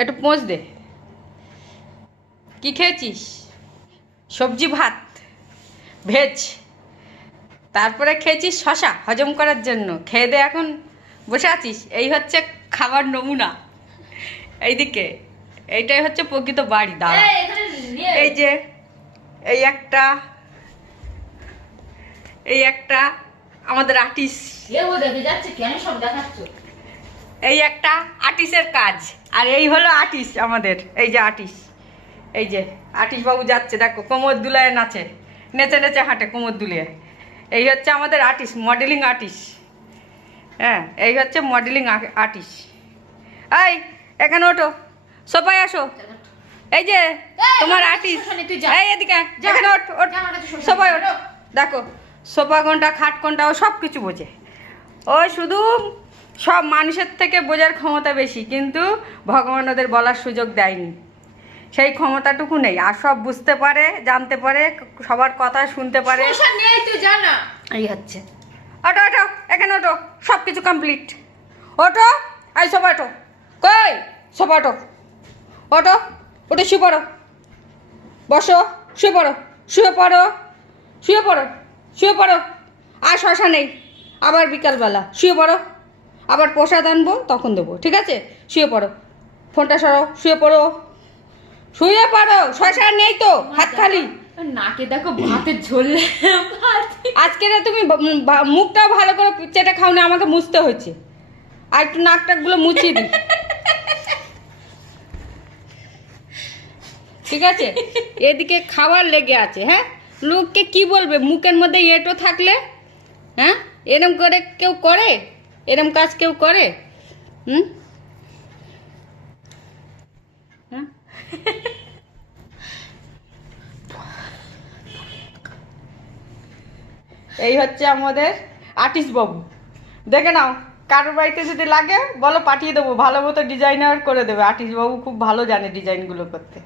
একটু পোঁছ দে। কি খেয়েছিস? সবজি ভাত ভেজ, তারপরে খেয়েছিস শশা হজম করার জন্য। খেয়ে দে এখন বসে আছিস। এই হচ্ছে খাবার নমুনা। এইদিকে এইটাই হচ্ছে প্রকৃত বাড়ি। দাঁড়া, এই যে এই একটা আমাদের আর্টিস্ট, এই একটা আর্টিস্টের কাজ। আর এই হলো আর্টিস্ট আমাদের, এই যে আর্টিস্ট, এই যে আর্টিস্ট বাবু যাচ্ছে, দেখো কোমর দুলায় নাচে, নেচে নেচে হাঁটে কোমর দুলিয়ে। এই হচ্ছে আমাদের আর্টিস্ট, মডেলিং আর্টিস্ট। হ্যাঁ, এই হচ্ছে মডেলিং আর্টিস্ট। এই এখানে ওঠো, সোফায় আসো। এই যে তোমার আর্টিস্ট, এই এদিকে এখানে ওঠ, সোফায় ওঠ। দেখো সোফা কোনটা, খাট কোনটা, ও সব কিছু বোঝে। ও শুধু সব মানুষের থেকে বোঝার ক্ষমতা বেশি, কিন্তু ভগবান ওদের বলার সুযোগ দেয়নি, সেই ক্ষমতাটুকু নেই। আর সব বুঝতে পারে, জানতে পারে, সবার কথা শুনতে পারে। এই হচ্ছে, ওটো ওটো এখানে ওটো, সব কিছু কমপ্লিট। ওটো, এই সব ওটো, কই সব ওটো, ওটো ওটো, শুয়ে পড়ো, বসো, শুয়ে পড়ো, শুয়ে পড়ো, শুয়ে পড়ো, শুয়ে পড়ো। আর শশা নেই, আবার বিকালবেলা শুয়ে পড়ো, আবার প্রসাদ আনবো তখন দেবো, ঠিক আছে? শুয়ে পড়ো, ফোনটা সরো, শুয়ে পড়ো, শুয়ে পড়ো। শশা নেই তো, হাত খালি। নাকে দেখো ভাতের ঝোল। আজকে না তুমি মুখটাও ভালো করে চেটে খাও না, আমাকে মুছতে হচ্ছে। আর একটু নাকটাকগুলো মুছিয়ে দিই, ঠিক আছে? এদিকে খাবার লেগে আছে। হ্যাঁ, লোককে কি বলবে? মুখের মধ্যে এঁটো থাকলে, হ্যাঁ, এরম করে কেউ করে? এরম কাজ কেউ করে? হ্যাঁ, এই হচ্ছে আমাদের আর্টিস্ট বাবু। দেখে নাও, কারোর বাড়িতে যদি লাগে বলো, পাঠিয়ে দেবো, ভালো মতো ডিজাইনার করে দেবে। আর্টিস্ট বাবু খুব ভালো জানে ডিজাইনগুলো করতে।